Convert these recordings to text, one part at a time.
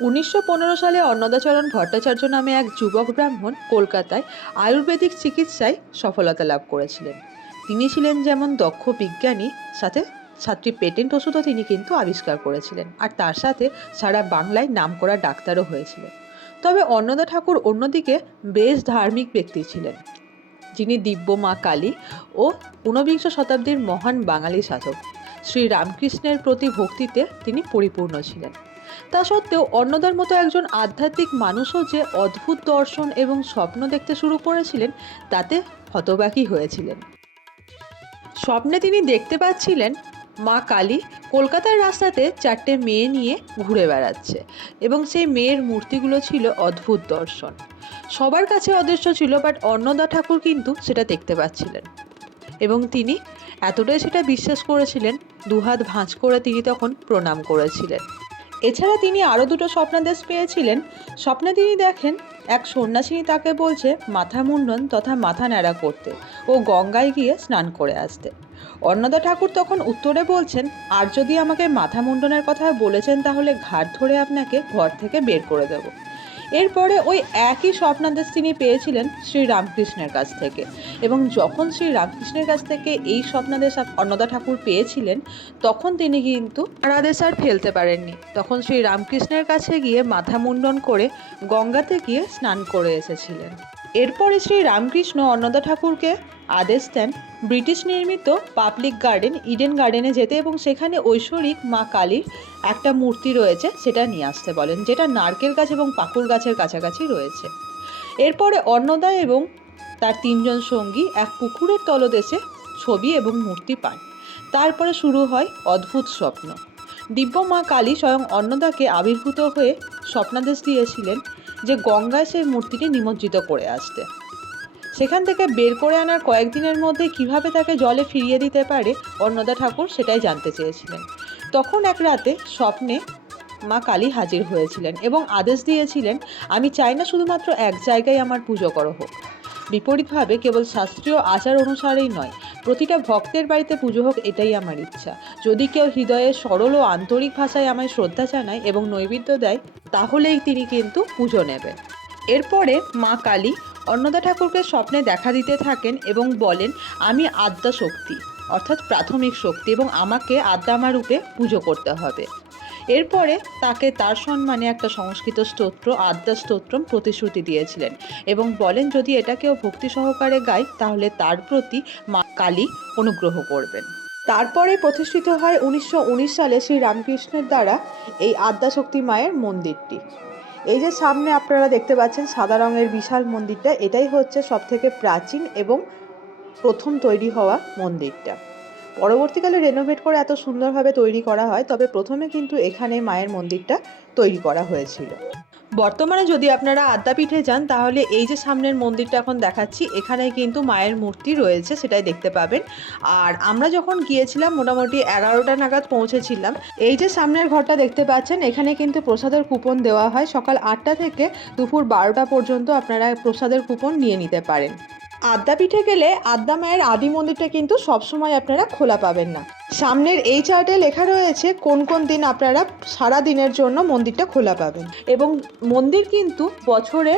উনিশশো পনেরো সালে অন্নদাচরণ ভট্টাচার্য নামে এক যুবক ব্রাহ্মণ কলকাতায় আয়ুর্বেদিক চিকিৎসায় সফলতা লাভ করেছিলেন। তিনি ছিলেন যেমন দক্ষ বিজ্ঞানী, সাথে ছাত্রী পেটেন্ট ওষুধও তিনি কিন্তু আবিষ্কার করেছিলেন। আর তার সাথে সারা বাংলায় নাম করা ডাক্তারও হয়েছিলেন। তবে অন্নদা ঠাকুর অন্যদিকে বেশ ধার্মিক ব্যক্তি ছিলেন। যিনি দিব্য মা কালী ও ঊনবিংশ শতাব্দীর মহান বাঙালি সাধক। শ্রী রামকৃষ্ণের প্রতি ভক্তিতে তিনি পরিপূর্ণ ছিলেন। তা সত্ত্বেও অন্নদার মতো একজন আধ্যাত্মিক মানুষও যে অদ্ভুত দর্শন এবং স্বপ্ন দেখতে শুরু করেছিলেন, তাতে হতবাকি হয়েছিলেন। স্বপ্নে তিনি দেখতে পাচ্ছিলেন মা কালী কলকাতার রাস্তাতে চারটে মেয়ে নিয়ে ঘুরে বেড়াচ্ছে এবং সেই মেয়ের মূর্তিগুলো ছিল অদ্ভুত দর্শন। সবার কাছে অদৃশ্য ছিল, বাট অন্নদা ঠাকুর কিন্তু সেটা দেখতে পাচ্ছিলেন। এবং তিনি এতটাই সেটা বিশ্বাস করেছিলেন, দুহাত ভাঁজ করে তিনি তখন প্রণাম করেছিলেন। এছাড়া তিনি আরও দুটো স্বপ্নাদেশ পেয়েছিলেন। স্বপ্নে তিনি দেখেন, এক সন্ন্যাসিনী তাকে বলছে, মাথা মুন্ডন তথা মাথা ন্যাড়া করতে ও গঙ্গায় গিয়ে স্নান করে আসতে। অন্নদা ঠাকুর তখন উত্তরে বলছেন, আর যদি আমাকে মাথা মুন্ডনের কথা বলেছেন তাহলে ঘাট ধরে আপনাকে ঘর থেকে বের করে দেব। এরপরে ওই একই স্বপ্নাদেশ তিনি পেয়েছিলেন শ্রী রামকৃষ্ণের কাছ থেকে। এবং যখন শ্রী রামকৃষ্ণের কাছ থেকে এই স্বপ্নাদেশ অন্নদা ঠাকুর পেয়েছিলেন, তখন তিনি কিন্তু রাদেশ আর ফেলতে পারেননি। তখন শ্রী রামকৃষ্ণের কাছে গিয়ে মাথা মুন্ডন করে গঙ্গাতে গিয়ে স্নান করে এসেছিলেন। এরপরে শ্রী রামকৃষ্ণ অন্নদা ঠাকুরকে আদেশ দেন ব্রিটিশ নির্মিত পাবলিক গার্ডেন, ইডেন গার্ডেনে যেতে এবং সেখানে ঐশ্বরিক মা কালীর একটা মূর্তি রয়েছে, সেটা নিয়ে আসতে বলেন, যেটা নারকেল গাছ এবং পাকুর গাছের কাছাকাছি রয়েছে। এরপরে অন্নদা এবং তার তিনজন সঙ্গী এক পুকুরের তলদেশে ছবি এবং মূর্তি পান। তারপরে শুরু হয় অদ্ভুত স্বপ্ন। দিব্য মা কালী স্বয়ং অন্নদাকে আবির্ভূত হয়ে স্বপ্নাদেশ দিয়েছিলেন যে গঙ্গায় সেই মূর্তিটি নিমজ্জিত করে আসতে। সেখান থেকে বের করে আনার কয়েকদিনের মধ্যে কীভাবে তাকে জলে ফিরিয়ে দিতে পারে অন্নদা ঠাকুর সেটাই জানতে চেয়েছিলেন। তখন এক রাতে স্বপ্নে মা কালী হাজির হয়েছিলেন এবং আদেশ দিয়েছিলেন, আমি চাই না শুধুমাত্র এক জায়গায় আমার পুজো করো হোক। বিপরীতভাবে কেবল শাস্ত্রীয় আচার অনুসারেই নয়, প্রতিটা ভক্তের বাড়িতে পুজো হোক এটাই আমার ইচ্ছা। যদি কেউ হৃদয়ে সরল ও আন্তরিক ভাষায় আমায় শ্রদ্ধা জানায় এবং নৈবেদ্য দেয়, তাহলেই তিনি কিন্তু পুজো নেবেন। এরপরে মা কালী অন্নদা ঠাকুরকে স্বপ্নে দেখা দিতে থাকেন এবং বলেন, আমি আদ্যা শক্তি, অর্থাৎ প্রাথমিক শক্তি এবং আমাকে আদ্যামা রূপে পুজো করতে হবে। এরপরে তাকে তার সম্মানে একটা সংস্কৃত স্তোত্র, আদ্যা স্তোত্রম প্রতিশ্রুতি দিয়েছিলেন এবং বলেন, যদি এটা কেউ ভক্তি সহকারে গায়, তাহলে তার প্রতি মা কালী অনুগ্রহ করবেন। তারপরে প্রতিষ্ঠিত হয় উনিশশো উনিশ সালে শ্রী রামকৃষ্ণের দ্বারা এই আদ্যাশক্তি মায়ের মন্দিরটি। এই যে সামনে আপনারা দেখতে পাচ্ছেন সাদা রঙের বিশাল মন্দিরটা, এটাই হচ্ছে সব থেকে প্রাচীন এবং প্রথম তৈরি হওয়া মন্দিরটা। পরবর্তীকালে রেনোভেট করে এত সুন্দরভাবে তৈরি করা হয়, তবে প্রথমে কিন্তু এখানে মায়ের মন্দিরটা তৈরি করা হয়েছিল। বর্তমানে যদি আপনারা আদ্যাপীঠে যান, তাহলে এই যে সামনের মন্দিরটা এখন দেখাচ্ছি এখানে কিন্তু মায়ের মূর্তি রয়েছে, সেটাই দেখতে পাবেন। আর আমরা যখন গিয়েছিলাম, মোটামুটি এগারোটা নাগাদ পৌঁছেছিলাম, এই যে সামনের ঘরটা দেখতে পাচ্ছেন, এখানে কিন্তু প্রসাদের কুপন দেওয়া হয়। সকাল আটটা থেকে দুপুর বারোটা পর্যন্ত আপনারা প্রসাদের কুপন নিয়ে নিতে পারেন। আদ্যাপীঠে গেলে আদ্যা মায়ের আদি মন্দিরটা কিন্তু সবসময় আপনারা খোলা পাবেন না। সামনের এই চার্টে লেখা রয়েছে কোন কোন দিন আপনারা সারা দিনের জন্য মন্দিরটা খোলা পাবেন। এবং মন্দির কিন্তু বছরে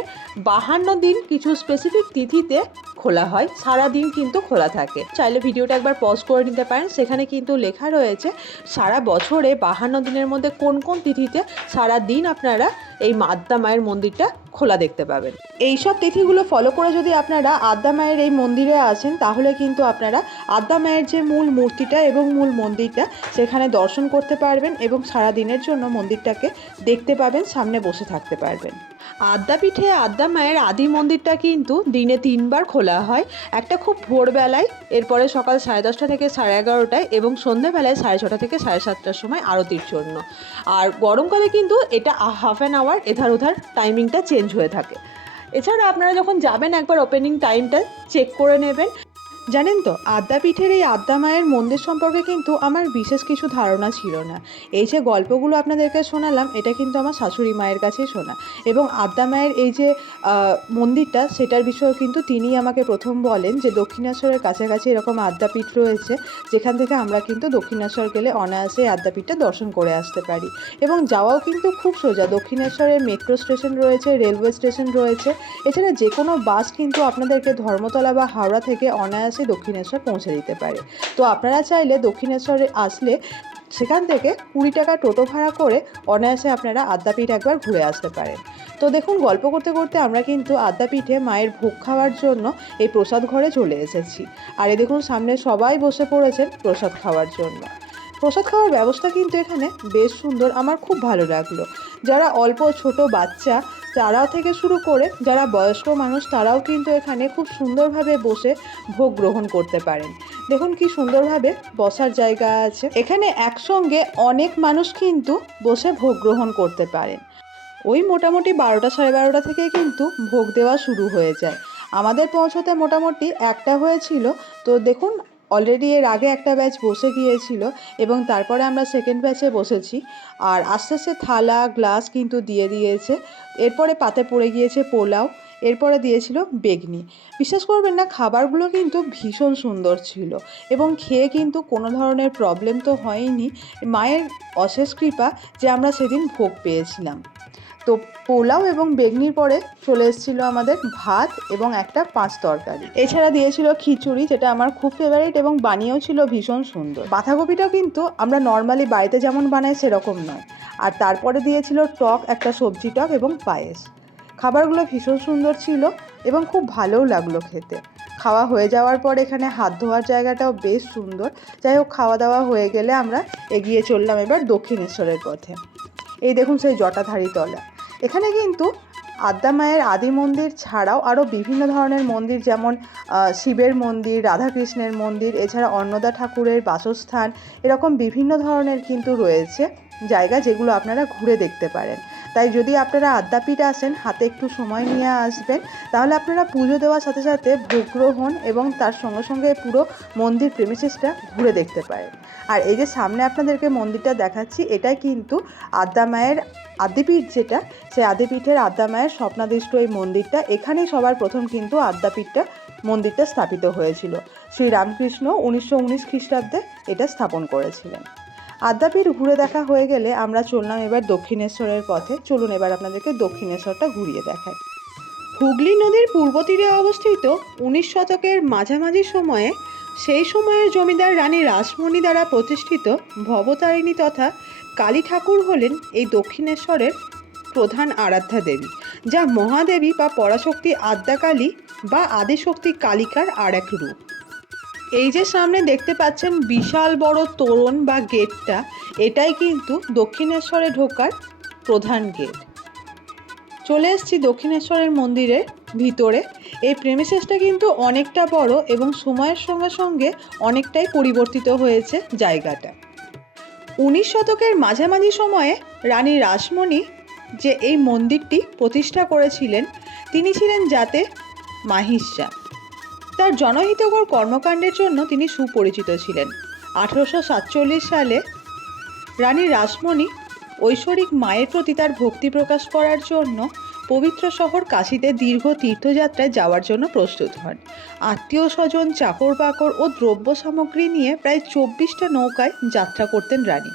বাহান্ন দিন কিছু স্পেসিফিক তিথিতে খোলা হয়, সারা দিন কিন্তু খোলা থাকে। চাইলে ভিডিওটা একবার পজ করে নিতে পারেন, সেখানে কিন্তু লেখা রয়েছে সারা বছরে বাহান্ন দিনের মধ্যে কোন কোন তিথিতে সারা দিন আপনারা এই আদ্যা মায়ের মন্দিরটা খোলা দেখতে পাবেন। এইসব তিথিগুলো ফলো করে যদি আপনারা আদ্যা মায়ের এই মন্দিরে আসেন, তাহলে কিন্তু আপনারা আদ্যা মায়ের যে মূল মূর্তিটা এবং মূল মন্দিরটা, সেখানে দর্শন করতে পারবেন এবং সারা দিনের জন্য মন্দিরটাকে দেখতে পাবেন, সামনে বসে থাকতে পারবেন। আদ্যাপীঠে আদ্যা মায়ের আদি মন্দিরটা কিন্তু দিনে তিনবার খোলা হয়। একটা খুব ভোরবেলায়, এরপরে সকাল সাড়ে দশটা থেকে সাড়ে এগারোটায় এবং সন্ধ্যেবেলায় সাড়ে ছটা থেকে সাড়ে সাতটার সময় আরতির জন্য। আর গরমকালে কিন্তু এটা হাফ অ্যান আওয়ার এধার ওধার টাইমিংটা চেঞ্জ হয়ে থাকে। এছাড়া আপনারা যখন যাবেন একবার ওপেনিং টাইমটা চেক করে নেবেন। জানেন তো, আদ্যাপীঠের এই আদ্যা মায়ের মন্দির সম্পর্কে কিন্তু আমার বিশেষ কিছু ধারণা ছিল না। এই যে গল্পগুলো আপনাদেরকে শোনালাম, এটা কিন্তু আমার শাশুড়ি মায়ের কাছেই শোনা। এবং আদ্যা মায়ের এই যে মন্দিরটা, সেটার বিষয়ে কিন্তু তিনিই আমাকে প্রথম বলেন যে দক্ষিণেশ্বরের কাছাকাছি এরকম আদ্যাপীঠ রয়েছে, যেখান থেকে আমরা কিন্তু দক্ষিণেশ্বর গেলে অনায়াসে আদ্যাপীঠটা দর্শন করে আসতে পারি। এবং যাওয়াও কিন্তু খুব সোজা, দক্ষিণেশ্বরের মেট্রো স্টেশন রয়েছে, রেলওয়ে স্টেশন রয়েছে। এছাড়া যে কোনো বাস কিন্তু আপনাদেরকে ধর্মতলা বা হাওড়া থেকে অনায়াসে দক্ষিণেশ্বর পৌঁছে দিতে পারে। তো আপনারা চাইলে দক্ষিণেশ্বরে আসলে সেখান থেকে কুড়ি টাকা টোটো ভাড়া করে অনায়াসে আপনারা আদ্যাপীঠ একবার ঘুরে আসতে পারেন। তো দেখুন, গল্প করতে করতে আমরা কিন্তু আদ্যাপীঠে মায়ের ভোগ খাওয়ার জন্য এই প্রসাদ ঘরে চলে এসেছি। আর এই দেখুন, সামনে সবাই বসে পড়েছেন প্রসাদ খাওয়ার জন্য। প্রসাদ খাওয়ার ব্যবস্থা কিন্তু এখানে বেশ সুন্দর। আমার খুব ভালো লাগল। যারা অল্প ছোট বাচ্চা তারাও থেকে শুরু করে যারা বয়স্ক মানুষ, তারাও কিন্তু এখানে খুব সুন্দরভাবে বসে ভোগ গ্রহণ করতে পারেন। দেখুন কি সুন্দরভাবে বসার জায়গা আছে। এখানে একসঙ্গে অনেক মানুষ কিন্তু বসে ভোগ গ্রহণ করতে পারেন। ওই মোটামুটি বারোটা সাড়ে বারোটা থেকে কিন্তু ভোগ দেওয়া শুরু হয়ে যায়। আমাদের পৌঁছতে মোটামুটি একটা হয়েছিল। তো দেখুন অলরেডি এর আগে একটা ব্যাচ বসে গিয়েছিল এবং তারপরে আমরা সেকেন্ড ব্যাচে বসেছি। আর আস্তে আস্তে থালা গ্লাস কিন্তু দিয়ে দিয়েছে। এরপরে পাতে পড়ে গিয়েছে পোলাও, এরপরে দিয়েছিল বেগনি। বিশ্বাস করবেন না, খাবারগুলো কিন্তু ভীষণ সুন্দর ছিল এবং খেয়ে কিন্তু কোনো ধরনের প্রবলেম তো হয়নি। মায়ের অশেষ কৃপা যে আমরা সেদিন ভোগ পেয়েছিলাম। তো পোলাও এবং বেগনির পরে চলে এসেছিল আমাদের ভাত এবং একটা পাঁচ তরকারি। এছাড়া দিয়েছিল খিচুড়ি, যেটা আমার খুব ফেভারিট এবং বানিয়েও ছিল ভীষণ সুন্দর। বাঁধাকপিটাও কিন্তু আমরা নর্মালি বাড়িতে যেমন বানাই সেরকম নয়। আর তারপরে দিয়েছিল টক, একটা সবজি টক এবং পায়েস। খাবারগুলো ভীষণ সুন্দর ছিল এবং খুব ভালোও লাগল খেতে। খাওয়া হয়ে যাওয়ার পর এখানে হাত ধোয়ার জায়গাটাও বেশ সুন্দর। যাই হোক, খাওয়া দাওয়া হয়ে গেলে আমরা এগিয়ে চললাম এবার দক্ষিণেশ্বরের পথে। এই দেখুন সেই জটাধারী তলা। এখানে কিন্তু আদ্যা মায়ের আদি মন্দির ছাড়াও আরও বিভিন্ন ধরনের মন্দির, যেমন শিবের মন্দির, রাধাকৃষ্ণের মন্দির, এছাড়া অন্নদা ঠাকুরের বাসস্থান, এরকম বিভিন্ন ধরনের কিন্তু রয়েছে জায়গা যেগুলো আপনারা ঘুরে দেখতে পারেন। তাই যদি আপনারা আদ্যাপীঠ আসেন, হাতে একটু সময় নিয়ে আসবেন, তাহলে আপনারা পুজো দেওয়ার সাথে সাথে ভোগ গ্রহণ এবং তার সঙ্গে সঙ্গে পুরো মন্দির প্রেমিসিসটা ঘুরে দেখতে পারেন। আর এই যে সামনে আপনাদেরকে মন্দিরটা দেখাচ্ছি, এটাই কিন্তু আদ্যা মায়ের আদ্যপীঠ যেটা সেই আদ্যপীঠের আদ্যা মায়ের স্বপ্নাদিষ্ট এই মন্দিরটা। এখানেই সবার প্রথম কিন্তু আদ্যাপীঠটা, মন্দিরটা স্থাপিত হয়েছিল। শ্রী রামকৃষ্ণ উনিশশো উনিশ খ্রিস্টাব্দে এটা স্থাপন করেছিলেন। আদ্যাপীঠ ঘুরে দেখা হয়ে গেলে আমরা চললাম এবার দক্ষিণেশ্বরের পথে। চলুন এবার আপনাদেরকে দক্ষিণেশ্বরটা ঘুরিয়ে দেখাই। হুগলি নদীর পূর্ব তীরে অবস্থিত উনিশ শতকের মাঝামাঝি সময়ে সেই সময়ের জমিদার রানী রাসমণি দ্বারা প্রতিষ্ঠিত ভবতারিণী তথা কালী ঠাকুর হলেন এই দক্ষিণেশ্বরের প্রধান আরাধ্যা দেবী, যা মহাদেবী বা পরাশক্তি আদ্যাকালী বা আদিশক্তি কালিকার আর এক রূপ। এই যে সামনে দেখতে পাচ্ছেন বিশাল বড় তোরণ বা গেটটা, এটাই কিন্তু দক্ষিণেশ্বরে ঢোকার প্রধান গেট। চলে এসেছি দক্ষিণেশ্বরের মন্দিরের ভিতরে। এই প্রেমিসেসটা কিন্তু অনেকটা বড় এবং সময়ের সঙ্গে সঙ্গে অনেকটাই পরিবর্তিত হয়েছে জায়গাটা। উনিশ শতকের মাঝামাঝি সময়ে রানী রাসমণি যে এই মন্দিরটি প্রতিষ্ঠা করেছিলেন তিনি ছিলেন যাতে মাহিষ্যা তার জনহিতকর কর্মকাণ্ডের জন্য তিনি সুপরিচিত ছিলেন। আঠেরোশো সাতচল্লিশ সালে রানী রাসমণি ঐশ্বরিক মায়ের প্রতি তার ভক্তি প্রকাশ করার জন্য পবিত্র শহর কাশীতে দীর্ঘ তীর্থযাত্রায় যাওয়ার জন্য প্রস্তুত হন। আত্মীয় স্বজন চাকর বাকর ও দ্রব্য সামগ্রী নিয়ে প্রায় চব্বিশটা নৌকায় যাত্রা করতেন রানী।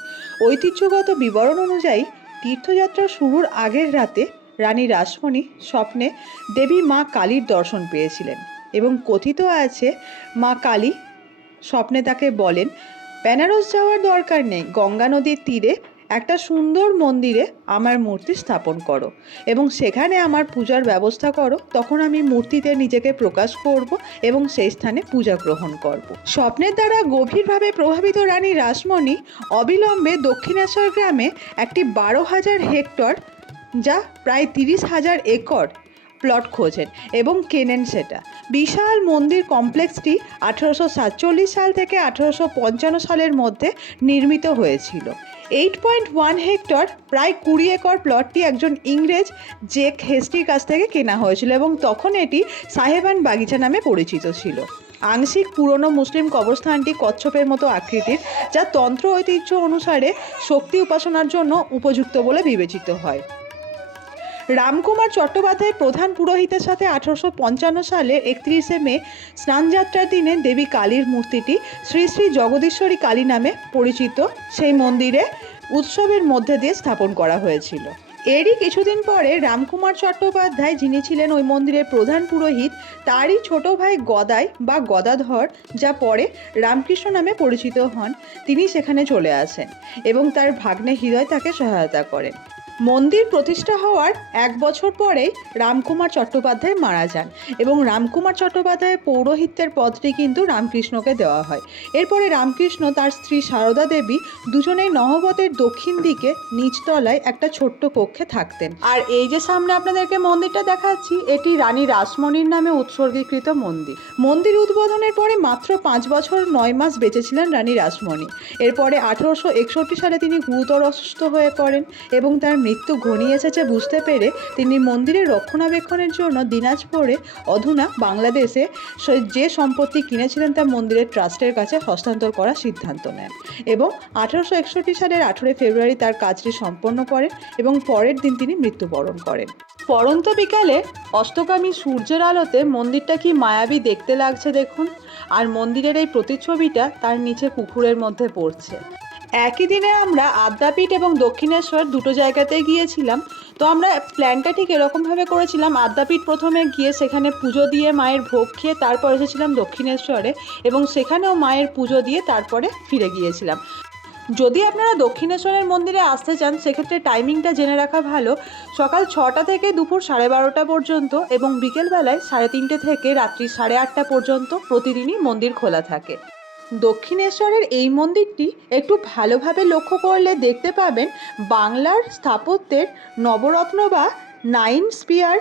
ঐতিহ্যগত বিবরণ অনুযায়ী তীর্থযাত্রা শুরুর আগের রাতে রানী রাসমণি স্বপ্নে দেবী মা কালীর দর্শন পেয়েছিলেন এবং কথিত আছে মা কালী স্বপ্নে তাকে বলেন, বেনারস যাওয়ার দরকার নেই, গঙ্গা নদীর তীরে একটা সুন্দর মন্দিরে আমার মূর্তি স্থাপন করো এবং সেখানে আমার পূজার ব্যবস্থা করো। তখন আমি মূর্তিতে নিজেকে প্রকাশ করব এবং সেই স্থানে পূজা গ্রহণ করব। স্বপ্নের দ্বারা গভীরভাবে প্রভাবিত রানী রাসমণি অবিলম্বে দক্ষিণেশ্বর গ্রামে একটি বারো হাজার হেক্টর, যা প্রায় তিরিশ হাজার একর প্লট খোঁজেন এবং কেনেন সেটা। বিশাল মন্দির কমপ্লেক্সটি আঠেরোশো সাল থেকে আঠেরোশো সালের মধ্যে নির্মিত হয়েছিল। এইট পয়েন্ট ওয়ান হেক্টর প্রায় কুড়ি একর প্লটটি একজন ইংরেজ জেক হেস্টির কাছ থেকে কেনা হয়েছিল এবং তখন এটি সাহেবান বাগিচা নামে পরিচিত ছিল। আংশিক পুরনো মুসলিম কবরস্থানটি কচ্ছপের মতো আকৃতির, যা তন্ত্র ঐতিহ্য অনুসারে শক্তি উপাসনার জন্য উপযুক্ত বলে বিবেচিত হয়। রামকুমার চট্টোপাধ্যায় প্রধান পুরোহিতের সাথে আঠারোশো পঞ্চান্ন সালের একত্রিশে মে স্নানযাত্রার দিনে দেবী কালীর মূর্তিটি শ্রী শ্রী জগদীশ্বরী কালী নামে পরিচিত। সেই মন্দিরে উৎসবের মধ্যে দিয়ে স্থাপন করা হয়েছিল। এরই কিছুদিন পরে রামকুমার চট্টোপাধ্যায়, যিনি ছিলেন ওই মন্দিরের প্রধান পুরোহিত, তারই ছোট ভাই গদাই বা গদাধর, যা পরে রামকৃষ্ণ নামে পরিচিত হন, তিনি সেখানে চলে আসেন এবং তার ভাগ্নে হৃদয় তাকে সহায়তা করেন। মন্দির প্রতিষ্ঠা হওয়ার এক বছর পরেই রামকুমার চট্টোপাধ্যায় মারা যান এবং রামকুমার চট্টোপাধ্যায়ের পৌরোহিত্যের পদটি কিন্তু রামকৃষ্ণকে দেওয়া হয়। এরপরে রামকৃষ্ণ তার স্ত্রী সারদা দেবী দুজনেই নহবতের দক্ষিণ দিকে নিচতলায় একটা ছোট্ট কক্ষে থাকতেন। আর এই যে সামনে আপনাদেরকে মন্দিরটা দেখাচ্ছি, এটি রানী রাসমণির নামে উৎসর্গীকৃত মন্দির। মন্দির উদ্বোধনের পরে মাত্র পাঁচ বছর নয় মাস বেঁচেছিলেন রানী রাসমণি। এরপরে আঠেরোশো একষট্টি সালে তিনি গুরুতর অসুস্থ হয়ে পড়েন এবং তার মৃত্যু ঘনিয়ে এসেছে বুঝতে পেরে তিনি মন্দিরের রক্ষণাবেক্ষণের জন্য দিনাজপুরে অধুনা বাংলাদেশে যে সম্পত্তি কিনেছিলেন তা মন্দিরের ট্রাস্টের কাছে হস্তান্তর করার সিদ্ধান্ত নেন এবং আঠারোশো একষট্টি সালের আঠেরোই ফেব্রুয়ারি তার কাজটি সম্পন্ন করেন এবং পরের দিন তিনি মৃত্যুবরণ করেন। পরন্ত বিকালে অস্তগামী সূর্যের আলোতে মন্দিরটা কি মায়াবী দেখতে লাগছে দেখুন। আর মন্দিরের এই প্রতিচ্ছবিটা তার নিচে পুকুরের মধ্যে পড়ছে। একই দিনে আমরা আদ্যাপীঠ এবং দক্ষিণেশ্বর দুটো জায়গাতে গিয়েছিলাম। তো আমরা প্ল্যানটা ঠিক এরকমভাবে করেছিলাম। আদ্যাপীঠ প্রথমে গিয়ে সেখানে পুজো দিয়ে মায়ের ভোগ খেয়ে তারপর এসেছিলাম দক্ষিণেশ্বরে এবং সেখানেও মায়ের পুজো দিয়ে তারপরে ফিরে গিয়েছিলাম। যদি আপনারা দক্ষিণেশ্বরের মন্দিরে আসতে চান, সেক্ষেত্রে টাইমিংটা জেনে রাখা ভালো। সকাল ছটা থেকে দুপুর সাড়ে বারোটা পর্যন্ত এবং বিকেলবেলায় সাড়ে তিনটে থেকে রাত্রি সাড়ে আটটা পর্যন্ত প্রতিদিনই মন্দির খোলা থাকে। দক্ষিণেশ্বরের এই মন্দিরটি একটু ভালোভাবে লক্ষ্য করলে দেখতে পাবেন বাংলার স্থাপত্যের নবরত্ন বা নাইন স্পিয়ার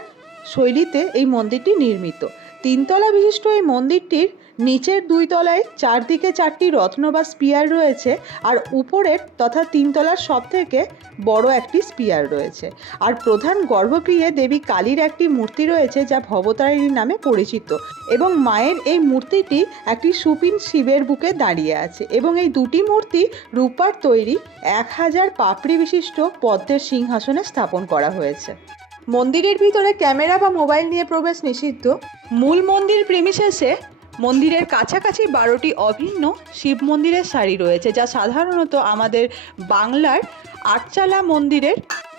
শৈলীতে এই মন্দিরটি নির্মিত। তিনতলা বিশিষ্ট এই মন্দিরটির নিচের দুই তলায় চারদিকে চারটি রত্ন বা স্পিয়ার রয়েছে আর উপরের তথা তিনতলার সব থেকে বড় একটি স্পিয়ার রয়েছে। আর প্রধান গর্ভগৃহে দেবী কালীর একটি মূর্তি রয়েছে যা ভবতারিণী নামে পরিচিত এবং মায়ের এই মূর্তিটি একটি সুপিন শিবের বুকে দাঁড়িয়ে আছে এবং এই দুটি মূর্তি রূপার তৈরি এক হাজার পাপড়ি বিশিষ্ট পদ্মের সিংহাসনে স্থাপন করা হয়েছে। মন্দিরের ভিতরে ক্যামেরা বা মোবাইল নিয়ে প্রবেশ নিষিদ্ধ। মূল মন্দির প্রেমিসেসে মন্দিরের কাছাকাছি বারোটি অভিন্ন শিব মন্দিরের সারি রয়েছে, যা সাধারণত আমাদের বাংলার আটচালা মন্দিরের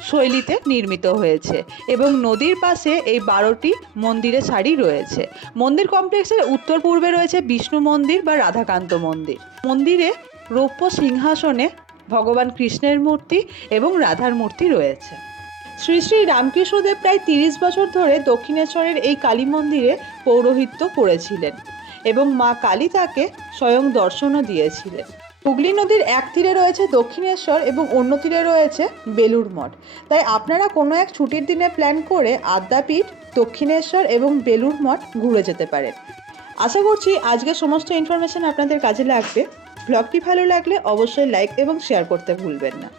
শৈলীতে নির্মিত হয়েছে এবং নদীর পাশে এই বারোটি মন্দিরের সারি রয়েছে। মন্দির কমপ্লেক্সের উত্তর পূর্বে রয়েছে বিষ্ণু মন্দির বা রাধাকান্ত মন্দির। মন্দিরে রৌপ্য সিংহাসনে ভগবান কৃষ্ণের মূর্তি এবং রাধার মূর্তি রয়েছে। শ্রী শ্রী রামকৃষ্ণদেব প্রায় তিরিশ বছর ধরে দক্ষিণেশ্বরের এই কালী মন্দিরে পৌরোহিত্য করেছিলেন। এবং মা কালী তাকে স্বয়ং দর্শনও দিয়েছিলেন। হুগলি নদীর এক তীরে রয়েছে দক্ষিণেশ্বর এবং অন্য তীরে রয়েছে বেলুর মঠ। তাই আপনারা কোনো এক ছুটির দিনে প্ল্যান করে আদ্যাপীঠ, দক্ষিণেশ্বর এবং বেলুর মঠ ঘুরে যেতে পারেন। আশা করছি আজকে সমস্ত ইনফরমেশন আপনাদের কাজে লাগবে। ব্লগটি ভালো লাগলে অবশ্যই লাইক এবং শেয়ার করতে ভুলবেন না।